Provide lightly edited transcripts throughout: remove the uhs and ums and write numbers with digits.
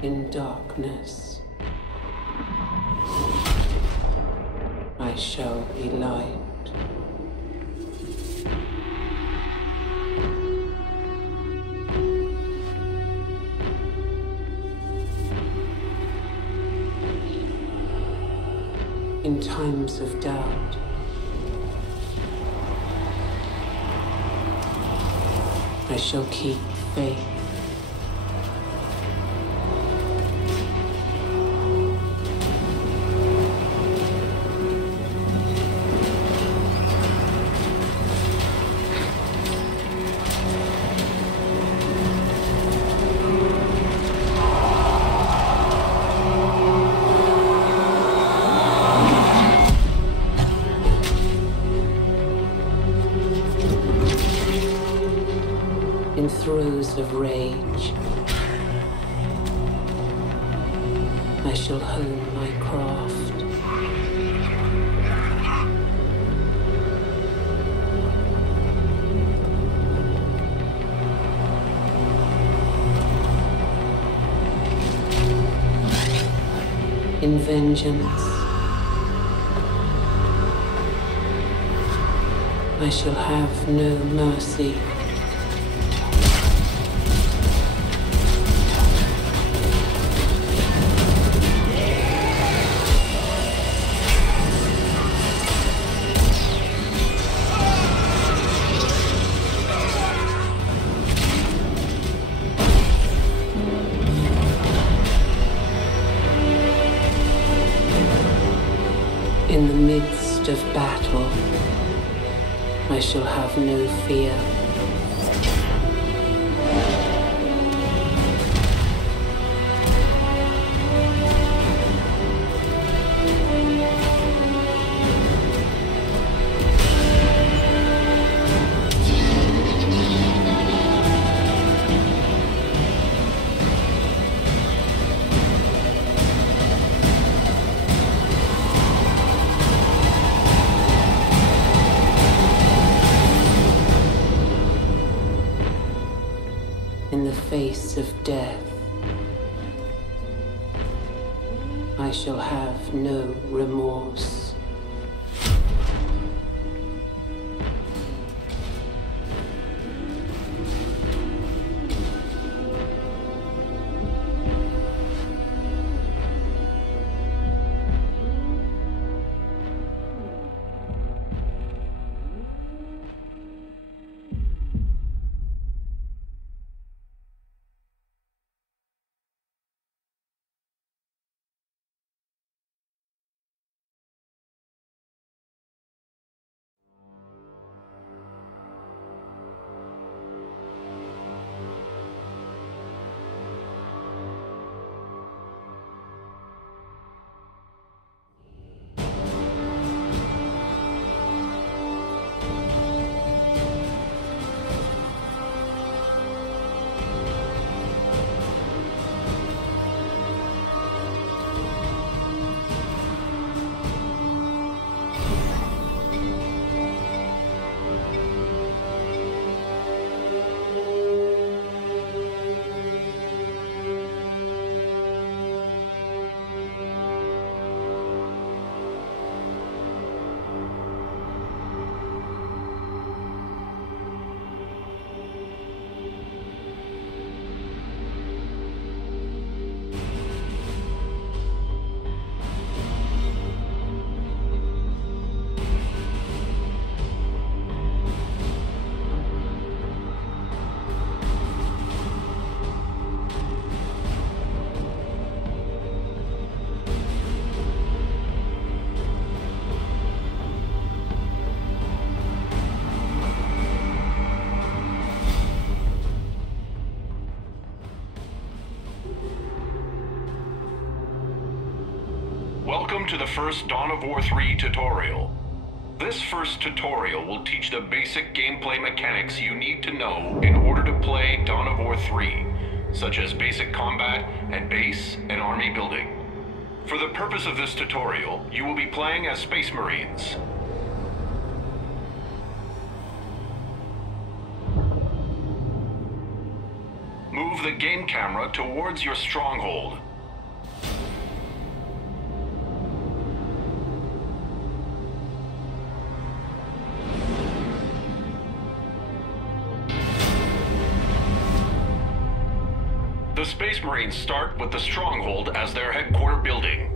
In darkness, I shall be light. In times of doubt, I shall keep faith. In throes of rage, I shall hone my craft. In vengeance, I shall have no mercy. In the midst of battle, I shall have no fear. In the face of death, I shall have no remorse. Welcome to the first Dawn of War 3 tutorial. This first tutorial will teach the basic gameplay mechanics you need to know in order to play Dawn of War 3, such as basic combat and base and army building. For the purpose of this tutorial, you will be playing as Space Marines. Move move the game camera towards your stronghold. The Space Marines start with the stronghold as their headquarters building.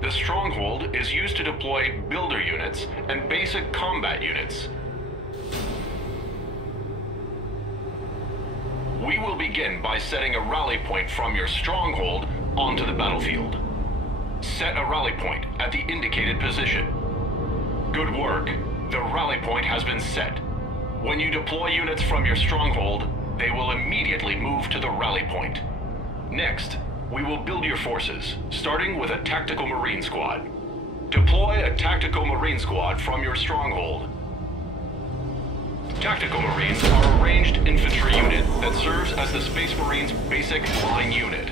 The stronghold is used to deploy builder units and basic combat units. We will begin by setting a rally point from your stronghold onto the battlefield. Set a rally point at the indicated position. Good work. The rally point has been set. When you deploy units from your stronghold, they will immediately move to the rally point. Next, we will build your forces, starting with a tactical marine squad. Deploy a tactical marine squad from your stronghold. Tactical Marines are a ranged infantry unit that serves as the Space Marines' basic line unit.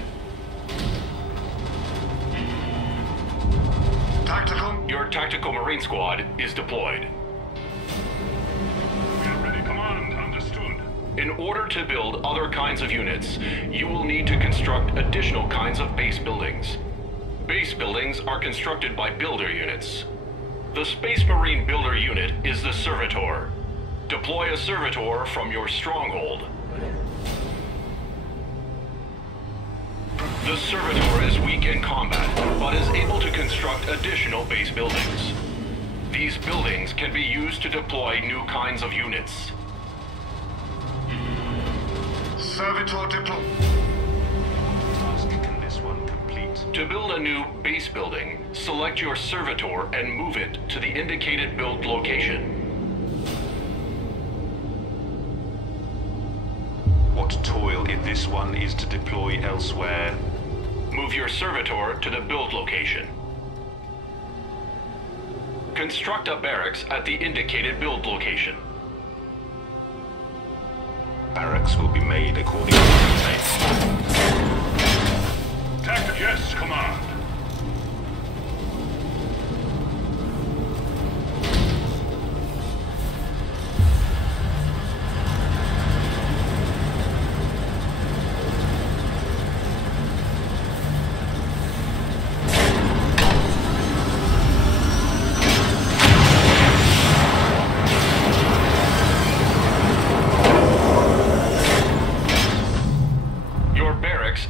Your Tactical Marine Squad is deployed. We are ready, command. Understood. In order to build other kinds of units, you will need to construct additional kinds of base buildings. Base buildings are constructed by builder units. The Space Marine builder unit is the Servitor. Deploy a Servitor from your stronghold. The Servitor is weak in combat, but is able to construct additional base buildings. These buildings can be used to deploy new kinds of units. Servitor deployed. Can this one complete? To build a new base building, select your Servitor and move it to the indicated build location. What toil in this one is to deploy elsewhere? Move your Servitor to the build location. Construct a barracks at the indicated build location. Barracks will be made according to the text. Tactic, yes, command.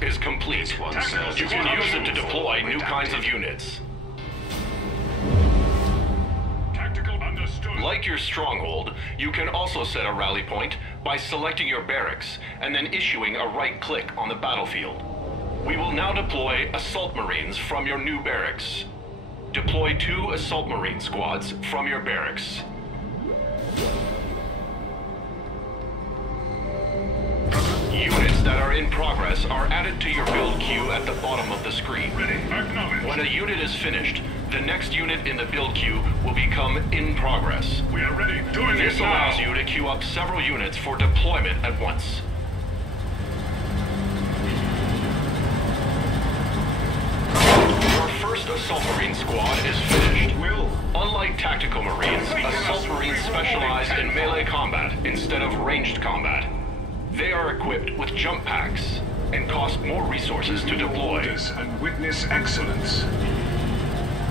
Is complete. You can use it to deploy new kinds of units. Tactical understood. Like your stronghold, you can also set a rally point by selecting your barracks and then issuing a right-click on the battlefield. We will now deploy Assault Marines from your new barracks. Deploy 2 Assault Marine squads from your barracks. Units that are in progress are added to your build queue at the bottom of the screen. Ready, acknowledge. When a unit is finished, the next unit in the build queue will become in progress. We are ready, doing This it now. allows you to queue up several units for deployment at once. Your first Assault Marine squad is finished. Unlike Tactical Marines, Assault Marines specialize in melee combat instead of ranged combat. They are equipped with jump packs and cost more resources to deploy. Orders and witness excellence.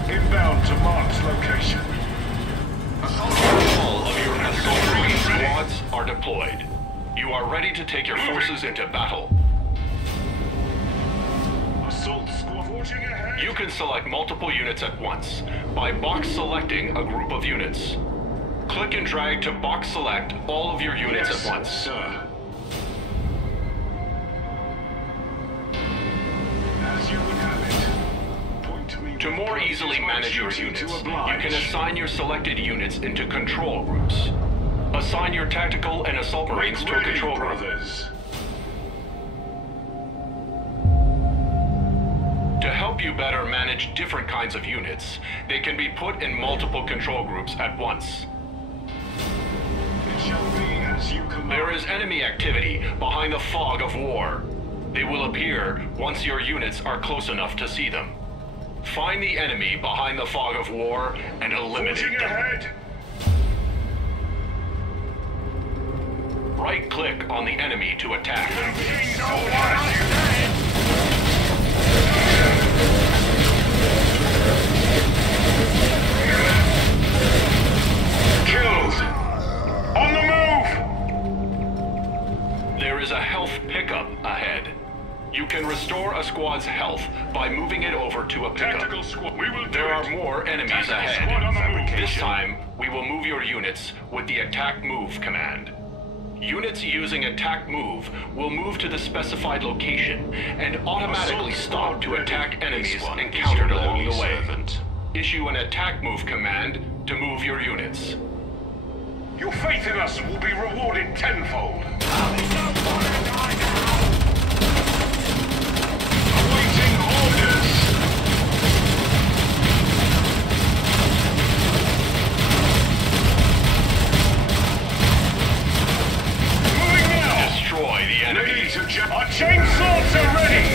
Inbound to marked location. All of your Assault Marine squads are deployed. You are ready to take your forces into battle. Assault squad forging ahead. You can select multiple units at once by box selecting a group of units. Click and drag to box select all of your units at once. Sir. As you would have it. Point me To more easily manage your units, you can assign your selected units into control groups. Assign your Tactical and Assault Marines to a control group. To help you better manage different kinds of units, they can be put in multiple control groups at once. It shall be as you command. There is enemy activity behind the fog of war. They will appear once your units are close enough to see them. Find the enemy behind the fog of war and eliminate Forging them. ahead. Right-click on the enemy to attack. Killed! On the move! There is a health pickup ahead. You can restore a squad's health by moving it over to a pickup. Tactical squad, we will do There are it. more enemies Tactical ahead. squad on the move. This time, we will move your units with the attack move command. Units using attack move will move to the specified location and automatically stop to attack enemies encountered along the way. Issue an attack move command to move your units. Your faith in us will be rewarded tenfold. Awaiting orders. Moving now. Destroy the enemy. Our chainsaws are ready.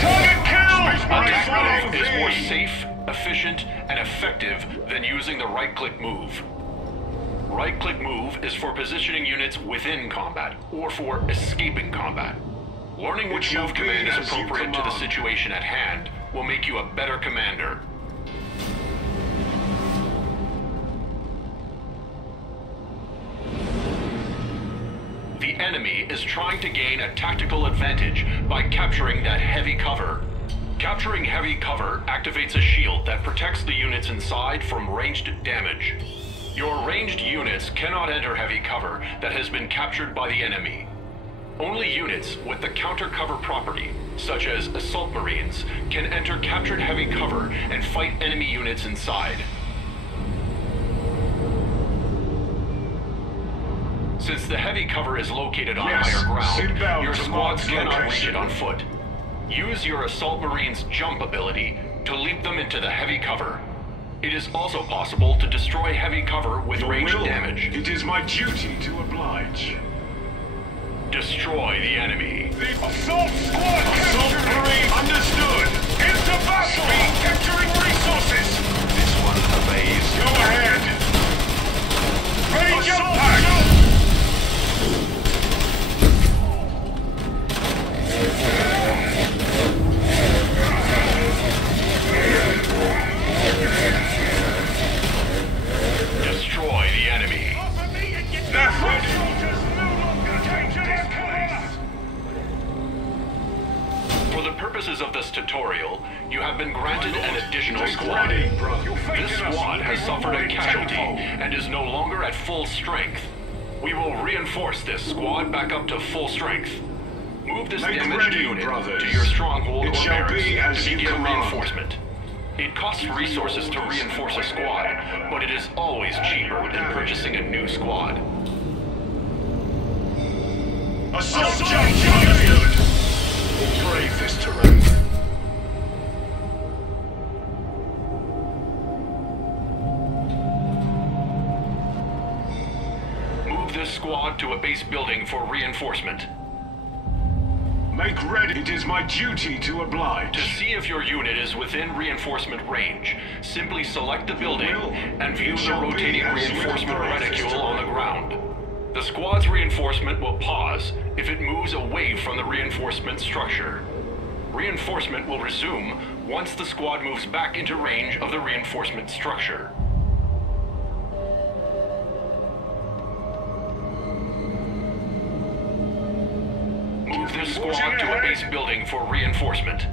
Target killed. Attack move is more safe, efficient, and effective than using the right-click move. Right-click move is for positioning units within combat or for escaping combat. Learning which move command is appropriate to the situation at hand will make you a better commander. The enemy is trying to gain a tactical advantage by capturing that heavy cover. Capturing heavy cover activates a shield that protects the units inside from ranged damage. Your ranged units cannot enter heavy cover that has been captured by the enemy. Only units with the counter cover property, such as assault marines, can enter captured heavy cover and fight enemy units inside. Since the heavy cover is located on higher ground, your squads cannot reach it on foot. Use your assault marines' jump ability to leap them into the heavy cover. It is also possible to destroy heavy cover with ranged damage. It is my duty to oblige. Destroy the enemy. The assault squad capturing! Understood! Into battle! Speed capturing resources! This one obeys. Go ahead! Ready jump pack! Destroy the enemy. For the purposes of this tutorial, you have been granted an additional squad. This squad has suffered a casualty and is no longer at full strength. We will reinforce this squad back up to full strength. Move this damaged unit to your stronghold or barracks to begin reinforcement. It costs resources to reinforce a squad, but it is always cheaper than purchasing a new squad. Assault jump understood! We'll brave this terrain. Move this squad to a base building for reinforcement. Make ready. It is my duty to oblige. To see if your unit is within reinforcement range, simply select the building and view the rotating reinforcement reticule on the ground. The squad's reinforcement will pause if it moves away from the reinforcement structure. Reinforcement will resume once the squad moves back into range of the reinforcement structure. Move this squad to a base building for reinforcement.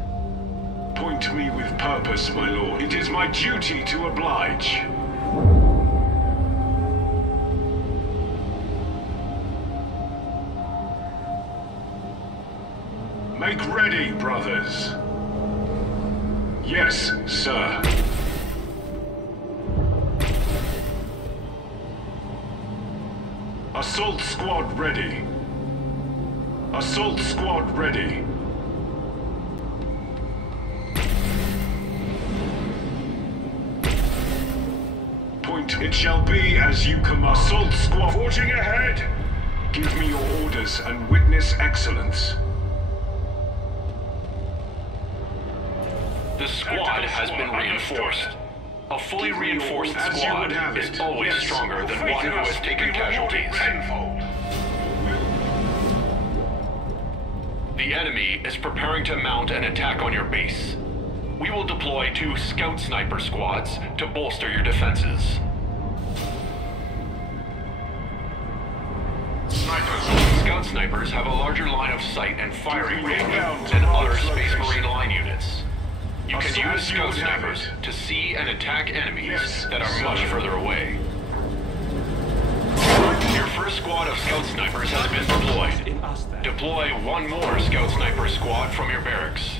Point me with purpose, my lord. It is my duty to oblige. Make ready, brothers. Yes, sir. Assault squad ready. Assault squad ready. Point. It shall be as you command. Assault squad forging ahead. Give me your orders and witness excellence. The squad has been reinforced. A fully reinforced squad is always stronger than one who has taken casualties. The enemy is preparing to mount an attack on your base. We will deploy 2 scout sniper squads to bolster your defenses. Scout snipers have a larger line of sight and firing range than other Space Marine line units. You can use scout snipers to see and attack enemies that are much further away. Your first squad of scout snipers has been deployed. Deploy 1 more scout sniper squad from your barracks.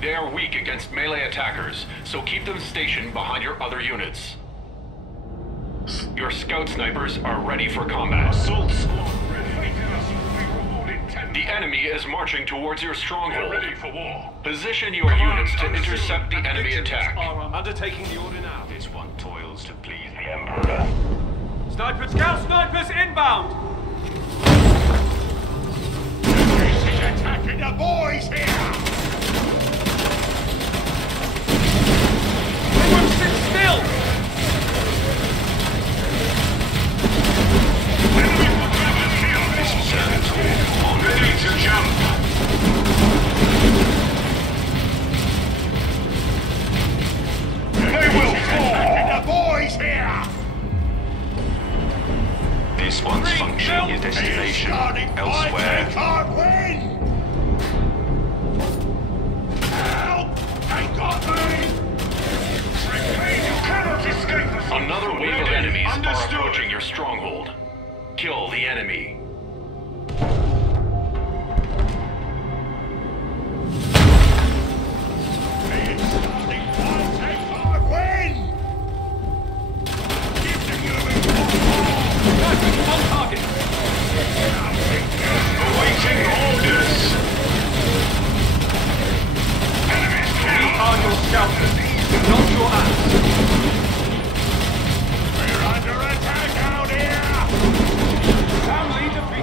They are weak against melee attackers, so keep them stationed behind your other units. Your scout snipers are ready for combat. Assault squad. The enemy is marching towards your stronghold. Ready for war. Position your units to intercept the enemy attack. I'm undertaking the order now. This one toils to please the Emperor. Scout snipers inbound! He's attacking the boys here! Everyone sit still! Enemy double kill! This turtle on ready to jump! They will fall! Attacking the boys here! This one's function is destination elsewhere. Can't win! Help! They got me! You cannot escape us! Another wave of enemies are approaching your stronghold. Kill the enemy.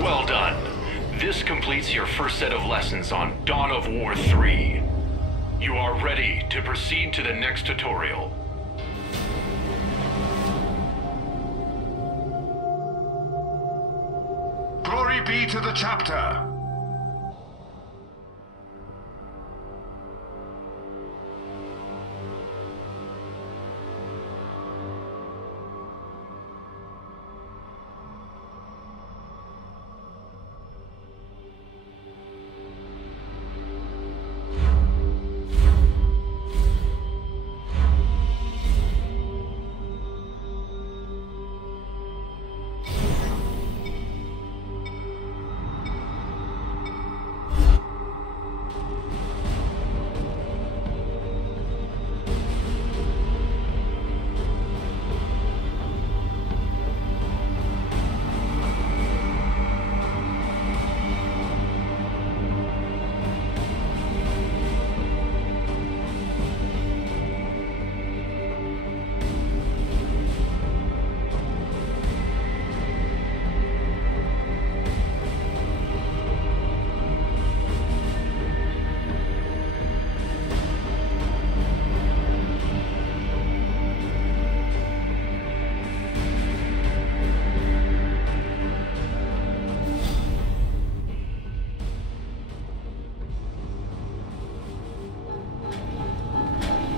Well done. This completes your first set of lessons on Dawn of War 3. You are ready to proceed to the next tutorial. Glory be to the chapter!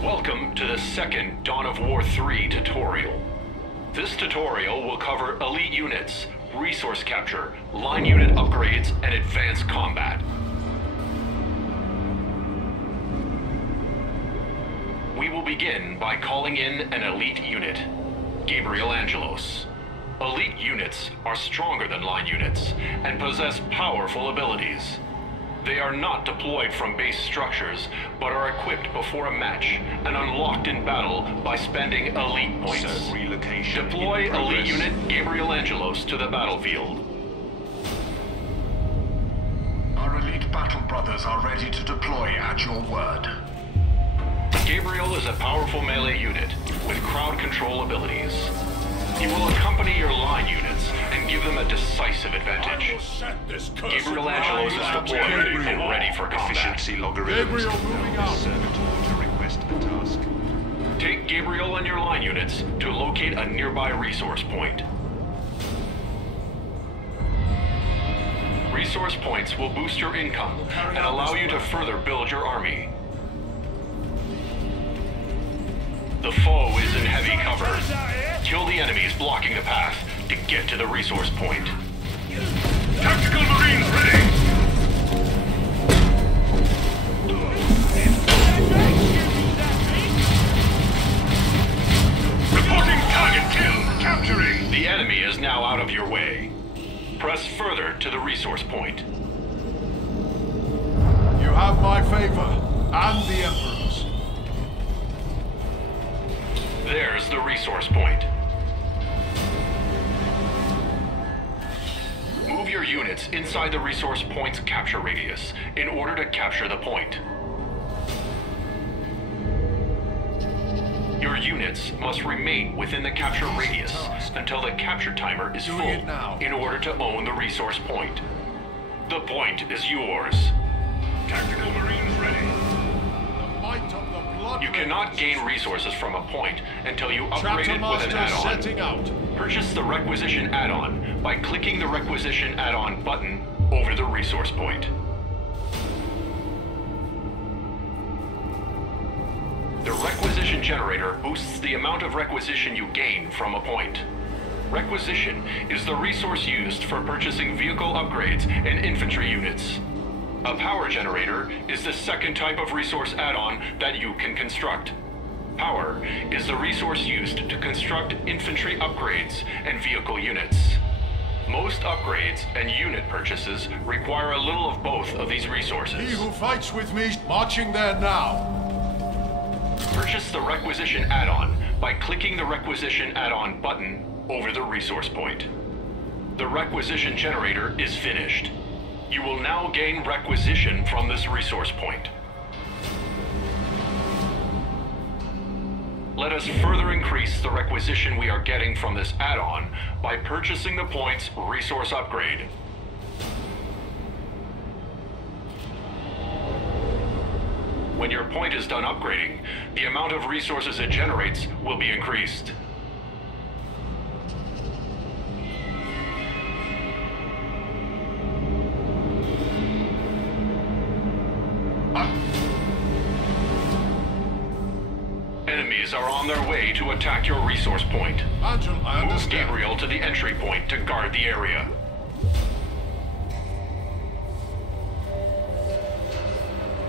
Welcome to the second Dawn of War 3 tutorial. This tutorial will cover elite units, resource capture, line unit upgrades, and advanced combat. We will begin by calling in an elite unit, Gabriel Angelos. Elite units are stronger than line units and possess powerful abilities. They are not deployed from base structures, but are equipped before a match and unlocked in battle by spending elite points. Deploy elite unit Gabriel Angelos to the battlefield. Our elite battle brothers are ready to deploy at your word. Gabriel is a powerful melee unit with crowd control abilities. He will accompany your line units and give them a decisive advantage. Gabriel Angelos is deployed and ready for combat. Efficiency logarithm. Gabriel moving out. Servitor to request a task. Take Gabriel and your line units to locate a nearby resource point. Resource points will boost your income and allow you to further build your army. The foe is in heavy cover. Kill the enemies blocking the path to get to the resource point. Tactical Marines ready! Reporting target kill! Capturing! The enemy is now out of your way. Press further to the resource point. You have my favor, and the Emperor's. There's the resource point. Move your units inside the resource point's capture radius in order to capture the point. Your units must remain within the capture radius until the capture timer is full in order to own the resource point. The point is yours. Tactical Marines ready. The might of the blood. You cannot gain resources from a point until you upgrade Chapter it with an Master add-on. setting out. Purchase the requisition add-on by clicking the requisition add-on button over the resource point. The requisition generator boosts the amount of requisition you gain from a point. Requisition is the resource used for purchasing vehicle upgrades and infantry units. A power generator is the second type of resource add-on that you can construct. Power is the resource used to construct infantry upgrades and vehicle units. Most upgrades and unit purchases require a little of both of these resources. He who fights with me, marching there now. Purchase the requisition add-on by clicking the requisition add-on button over the resource point. The requisition generator is finished. You will now gain requisition from this resource point. Let us further increase the requisition we are getting from this add-on by purchasing the point's resource upgrade. When your point is done upgrading, the amount of resources it generates will be increased. Enemies are on their way to attack your resource point. Angel, I Move understand. Gabriel to the entry point to guard the area.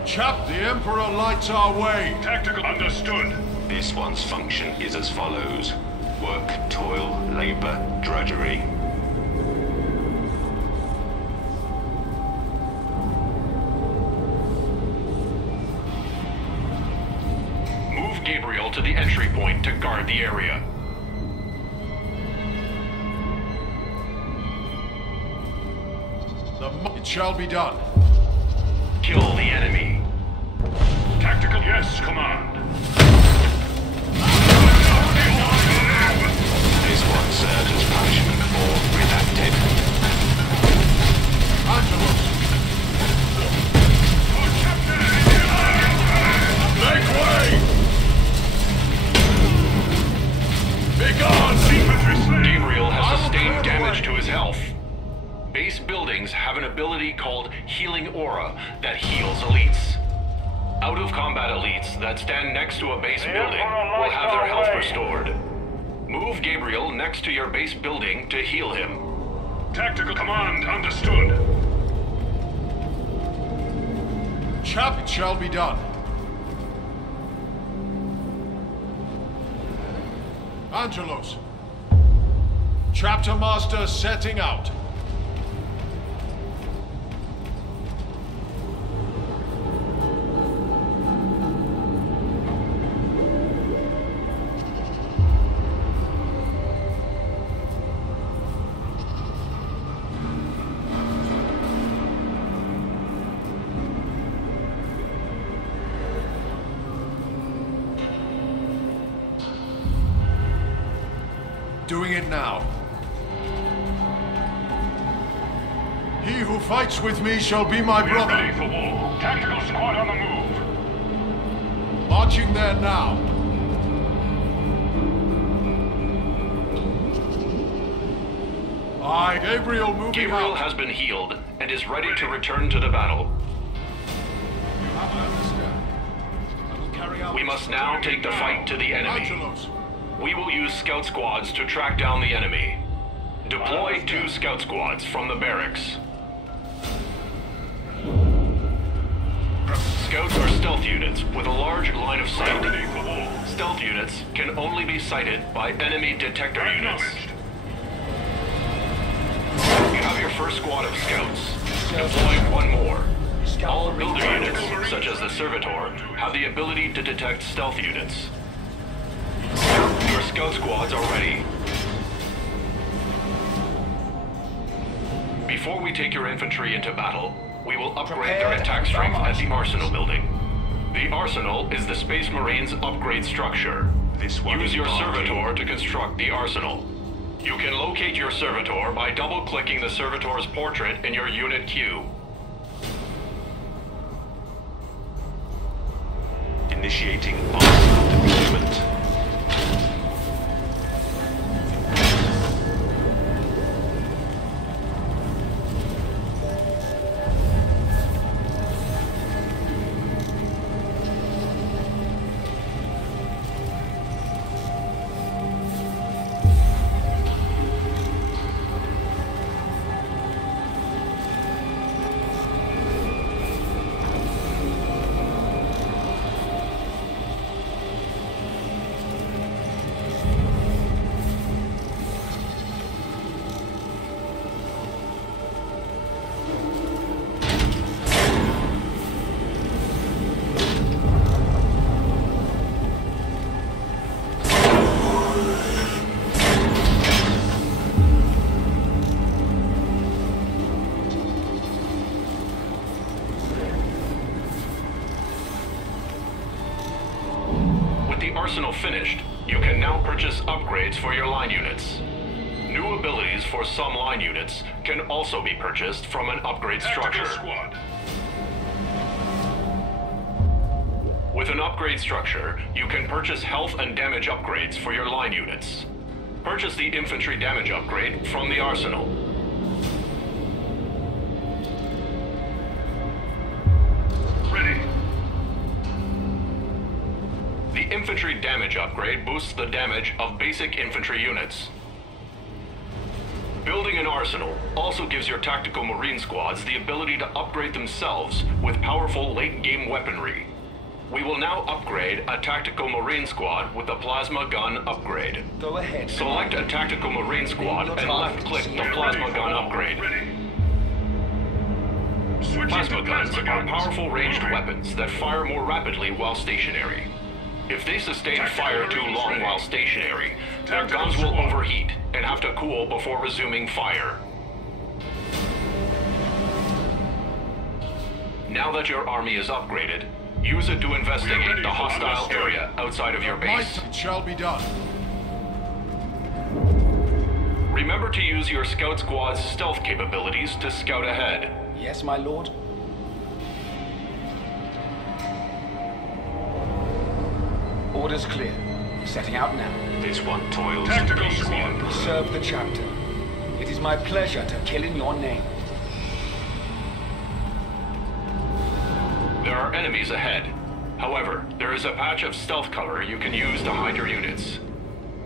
Chap, the Emperor lights our way. Tactical understood. This one's function is as follows. Work, toil, labor, drudgery. Move Gabriel to the entry point to guard the area. It shall be done. Kill the enemy. Tactical, yes, command. This one serves as punishment for redacted. Angelos. Make way! Begone! Infantry slain. Gabriel has I will sustained clear the damage way. to his health. Base buildings have an ability called Healing Aura that heals elites. Out-of-combat elites that stand next to a base building will have their health restored. Move Gabriel next to your base building to heal him. Tactical command understood. Chap, it shall be done. Angelos. Chapter Master setting out. Doing it now. He who fights with me shall be my We're ready brother. for war. Tactical squad on the move. Marching there now. Aye, Gabriel moving Gabriel out. has been healed and is ready to return to the battle. I understand. I will carry out We must now take the fight to the enemy. Angelos. We will use scout squads to track down the enemy. Deploy 2 scout squads from the barracks. Scouts are stealth units with a large line of sight. Stealth units can only be sighted by enemy detector units. You have your first squad of scouts. Deploy 1 more. All builder units, such as the servitor, have the ability to detect stealth units. Your scout squads are ready. Before we take your infantry into battle, we will upgrade their attack strength at the Arsenal building. The Arsenal is the Space Marines' upgrade structure. Use your servitor to construct the Arsenal. You can locate your servitor by double-clicking the servitor's portrait in your unit queue. Initiating Arsenal deployment. Arsenal finished, you can now purchase upgrades for your line units. New abilities for some line units can also be purchased from an upgrade structure. Squad. With an upgrade structure, you can purchase health and damage upgrades for your line units. Purchase the infantry damage upgrade from the arsenal. Ready. The infantry damage upgrade boosts the damage of basic infantry units. Building an arsenal also gives your tactical marine squads the ability to upgrade themselves with powerful late-game weaponry. We will now upgrade a tactical marine squad with the plasma gun upgrade. Go ahead. Select a tactical marine squad and left-click the plasma gun upgrade. Ready. Switching Plasma to guns plasma are guns. powerful ranged Moving. weapons that fire more rapidly while stationary. If they sustain Tactical fire too Marines long ready. while stationary, their Tactical guns will squad. overheat and have to cool before resuming fire. Now that your army is upgraded, use it to We are investigate ready the for hostile understood. area outside of your base. Might shall be done. Remember to use your scout squad's stealth capabilities to scout ahead. Yes, my lord. Orders clear. Setting out now. This one toils to Tactical please squad. you. Serve the chapter. It is my pleasure to kill in your name. There are enemies ahead. However, there is a patch of stealth cover you can use to hide your units.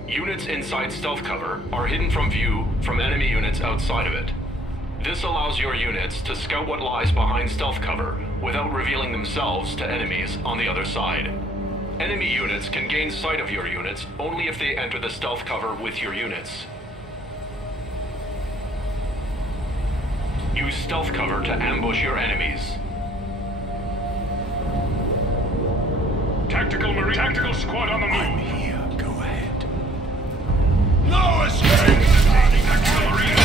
Units inside stealth cover are hidden from view from enemy units outside of it. This allows your units to scout what lies behind stealth cover without revealing themselves to enemies on the other side. Enemy units can gain sight of your units only if they enter the stealth cover with your units. Use stealth cover to ambush your enemies. Tactical Marine. Tactical squad on the move. Here, go ahead. No escape! Tactical Marine.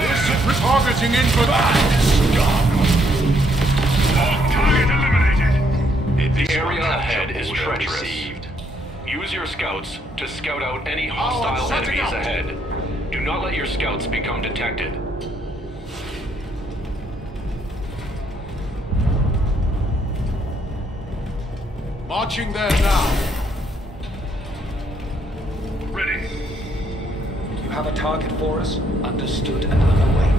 This is targeting infantry. All target eliminated. The area ahead is treacherous. Received. Use your scouts to scout out any hostile setting enemies up. ahead. Do not let your scouts become detected. Marching there now. Ready. have a target for us? Understood and underway.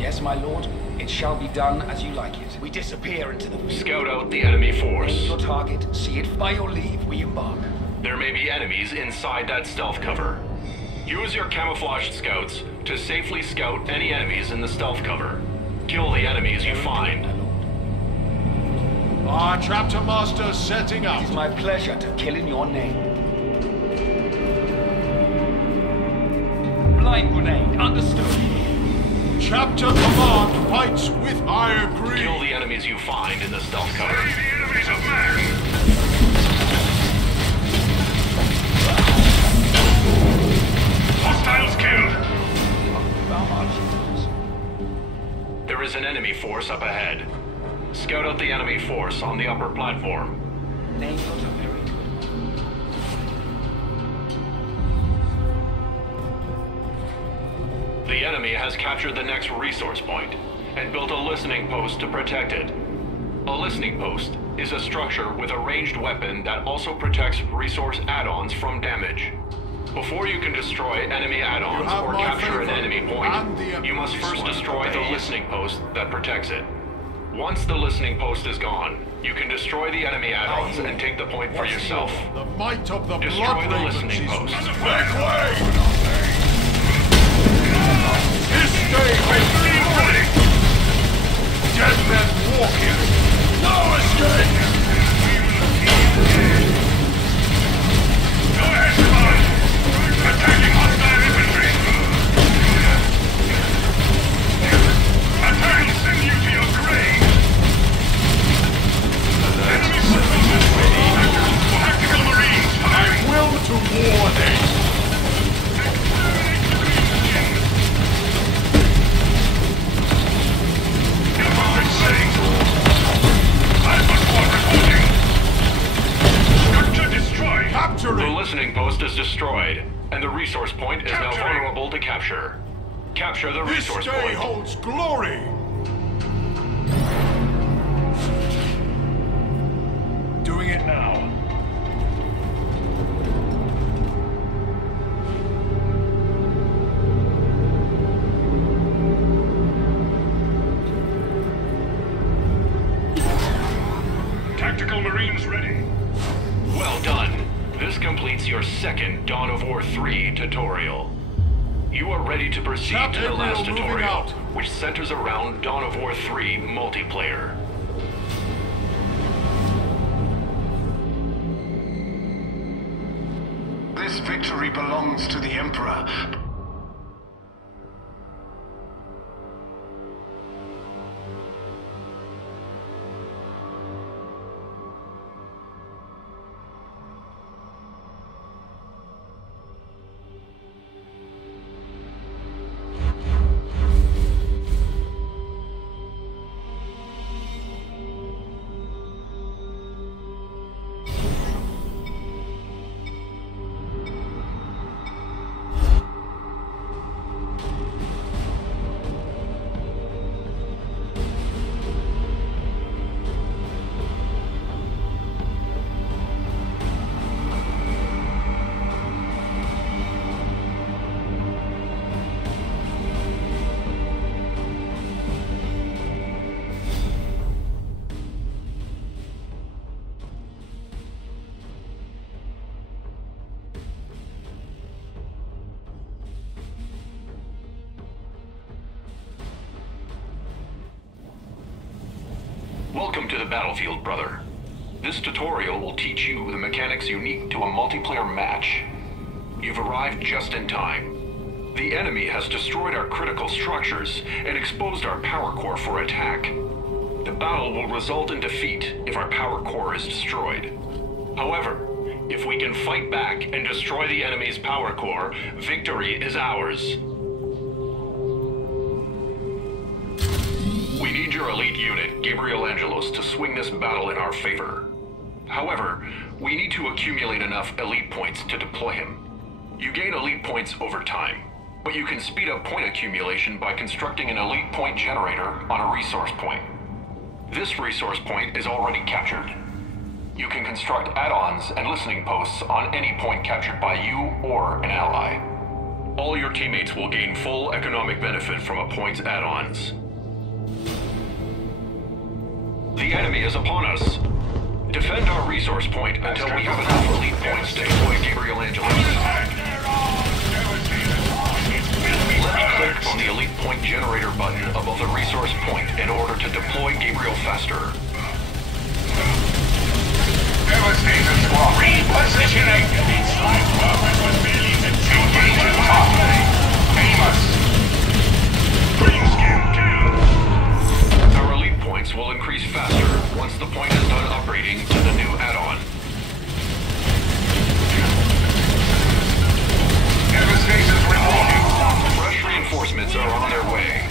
Yes, my lord. It shall be done as you like it. We disappear into the... Scout out the enemy force. Name your target. See it by your leave. We embark. There may be enemies inside that stealth cover. Use your camouflaged scouts to safely scout any enemies in the stealth cover. Kill the enemies you find. Our chapter master setting out. It is my pleasure to kill in your name. Blind grenade. Understood. Chapter command fights with I agree. Kill the enemies you find in the stealth cover. Slay the enemies of man! Hostiles killed! There is an enemy force up ahead. Scout out the enemy force on the upper platform. Name your target. Very good. The enemy has captured the next resource point and built a listening post to protect it. A listening post is a structure with a ranged weapon that also protects resource add-ons from damage. Before you can destroy enemy add-ons or capture an enemy point, you must first destroy the listening post that protects it. Once the listening post is gone, you can destroy the enemy add-ons and take the point for yourself. The might of the Destroy blood the ravens listening is post. Make way! This day will be ready! Dead men walking! No escape! Go ahead, command! Attacking hostile infantry! Attack will send you to your grave! Enemy forces ready! Tactical Marines! I will to war haste! The listening post is destroyed, and the resource point is now vulnerable to capture. Capture the resource This day point. holds glory! Doing it now. Tactical Marines ready. Well done. This completes your second Dawn of War 3 tutorial. You are ready to proceed to the last Moving tutorial, out. which centers around Dawn of War 3 multiplayer. This victory belongs to the Emperor. Welcome to the battlefield, brother. This tutorial will teach you the mechanics unique to a multiplayer match. You've arrived just in time. The enemy has destroyed our critical structures and exposed our power core for attack. The battle will result in defeat if our power core is destroyed. However, if we can fight back and destroy the enemy's power core, victory is ours. We need your elite unit, Gabriel Angelos, to swing this battle in our favor. However, we need to accumulate enough elite points to deploy him. You gain elite points over time, but you can speed up point accumulation by constructing an elite point generator on a resource point. This resource point is already captured. You can construct add-ons and listening posts on any point captured by you or an ally. All your teammates will gain full economic benefit from a point's add-ons. The enemy is upon us. Defend our resource point until we have enough elite points to deploy Gabriel Angelos. Left-click on the elite point generator button above the resource point in order to deploy Gabriel faster. Devastator squad repositioning! Its life purpose was merely to engage the target. Amos! Greenskin kill! Our elite points will increase faster once the point is done upgrading to the new add-on. Devastator's reporting. Fresh reinforcements are on their way.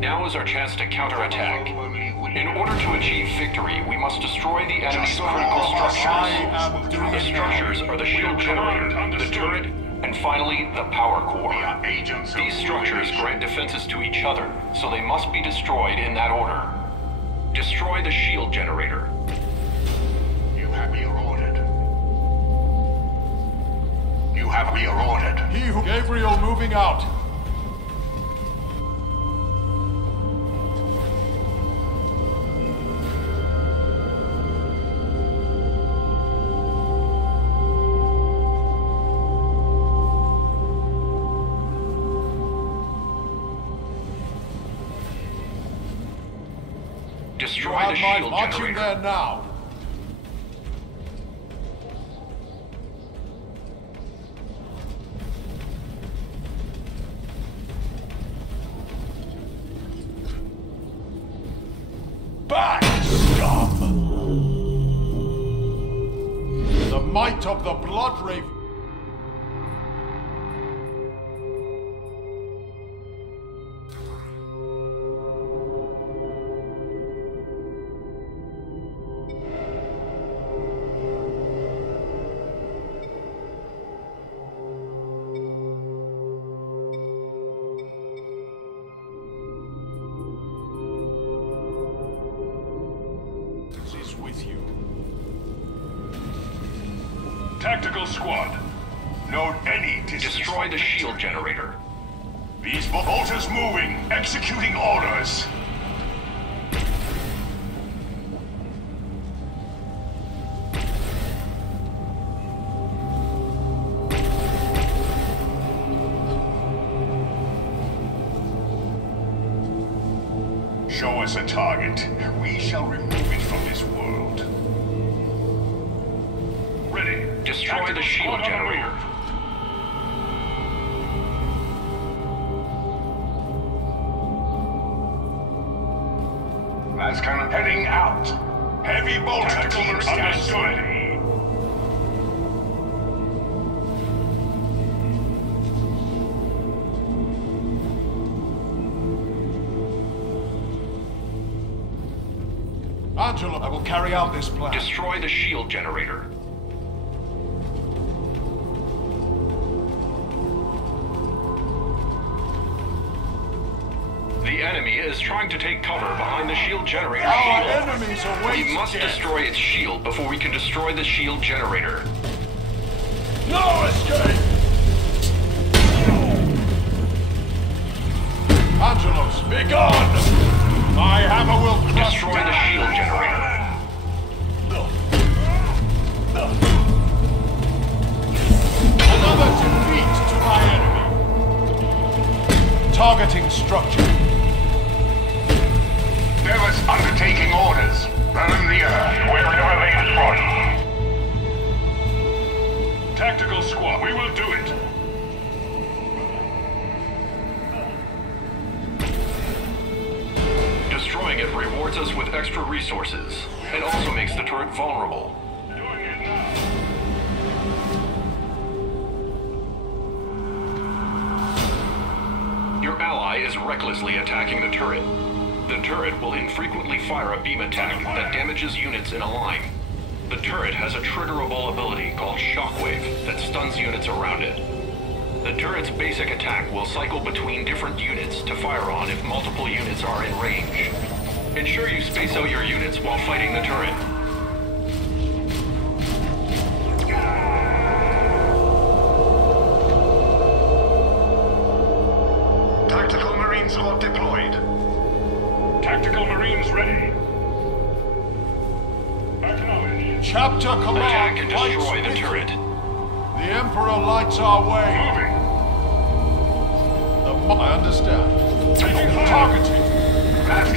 Now is our chance to counterattack. In order to achieve victory, we must destroy the enemy's critical structures. The structures are the shield generator, the turret, and finally, the power core. These structures grant defenses to each other, so they must be destroyed in that order. Destroy the shield generator. You have your ordered. You have your ordered. He who... Gabriel moving out. Destroy the shield marching generator. there now. Back! Stop! The might of the Blood Raven. Tactical squad. Note any distance. Destroy the shield generator. These bolters moving, executing orders. Show us a target. We shall remove it from this world. Ready. Destroy the shield generator. Las Cannon heading out. Heavy bolter team understood. Angelo, I will carry out this plan. Destroy the shield generator. The enemy is trying to take cover behind the shield generator Our shield. enemies await We must death. destroy its shield before we can destroy the shield generator. No escape! Angelos, be gone! My hammer will crush Destroy the shield generator. Another defeat to my enemy. Targeting structure. Devas undertaking orders. Burn the earth wherever they trod. Tactical squad, we will do it. Destroying it rewards us with extra resources. It also makes the turret vulnerable. Doing it now. Your ally is recklessly attacking the turret. The turret will infrequently fire a beam attack that damages units in a line. The turret has a triggerable ability called Shockwave that stuns units around it. The turret's basic attack will cycle between different units to fire on if multiple units are in range. Ensure you space out your units while fighting the turret. Tactical Marine Squad deployed. Tactical Marines ready. Acknowledge. Chapter command. Attack and destroy the fights turret. The Emperor lights our way. Moving. I understand. Targeting.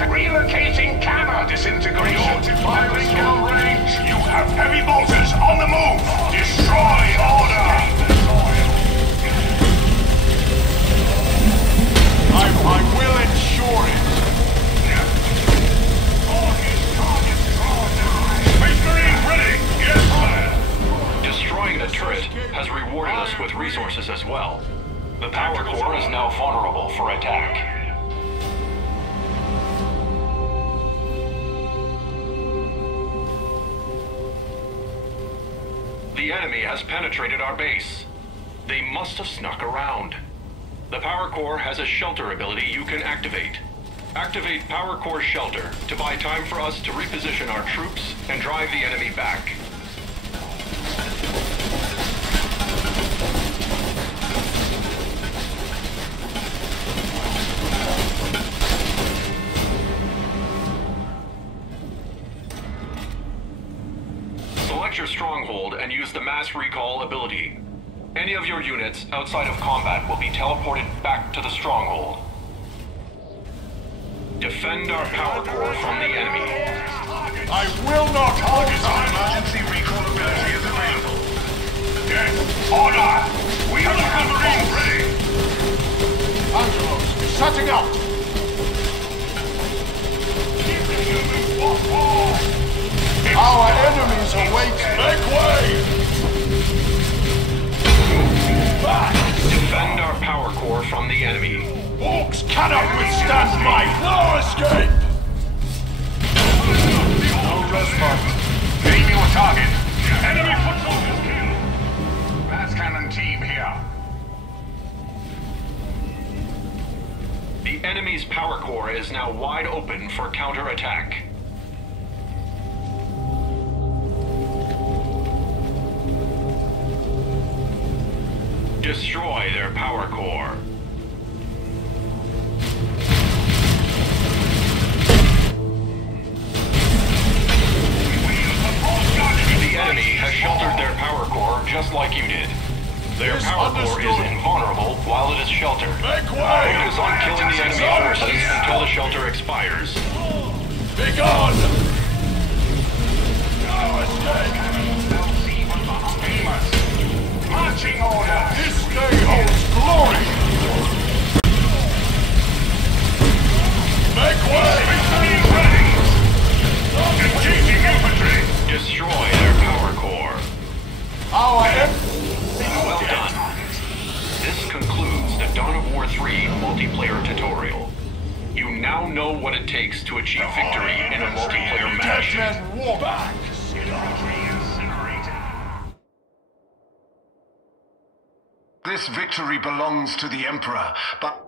Relocating camera disintegration. Firing down range. You have heavy bolters on the move. Destroy order. I will ensure it. Space Marines ready. Yes, sir. Destroying the turret has rewarded us with resources as well. The power core is now vulnerable for attack. The enemy has penetrated our base. They must have snuck around. The power core has a shelter ability you can activate. Activate power core shelter to buy time for us to reposition our troops and drive the enemy back. Select your stronghold and use the mass recall ability. Any of your units outside of combat will be teleported back to the stronghold. Defend our power core from the enemy. I will not target. Emergency recall ability is available. Yes. Order. We have the Marines ready. Angelos, setting out. Our enemies await. Make way. Back. Defend our power core from the enemy. Orcs cannot withstand my no escape. No respite. Name your target. Enemy foot soldiers killed. Blast cannon team here. The enemy's power core is now wide open for counterattack. Destroy their power core. The enemy has sheltered their power core just like you did. Their power core is invulnerable while it is sheltered. Make way. Focus on killing the enemy forces until the shelter expires. Be gone. No escape. Marching order. This day holds glory. Make way. Ready. Engaging infantry. Destroy their power core. Our Well done. This concludes the Dawn of War 3 multiplayer tutorial. You now know what it takes to achieve victory in a multiplayer match. Deadman war back! This victory belongs to the Emperor, but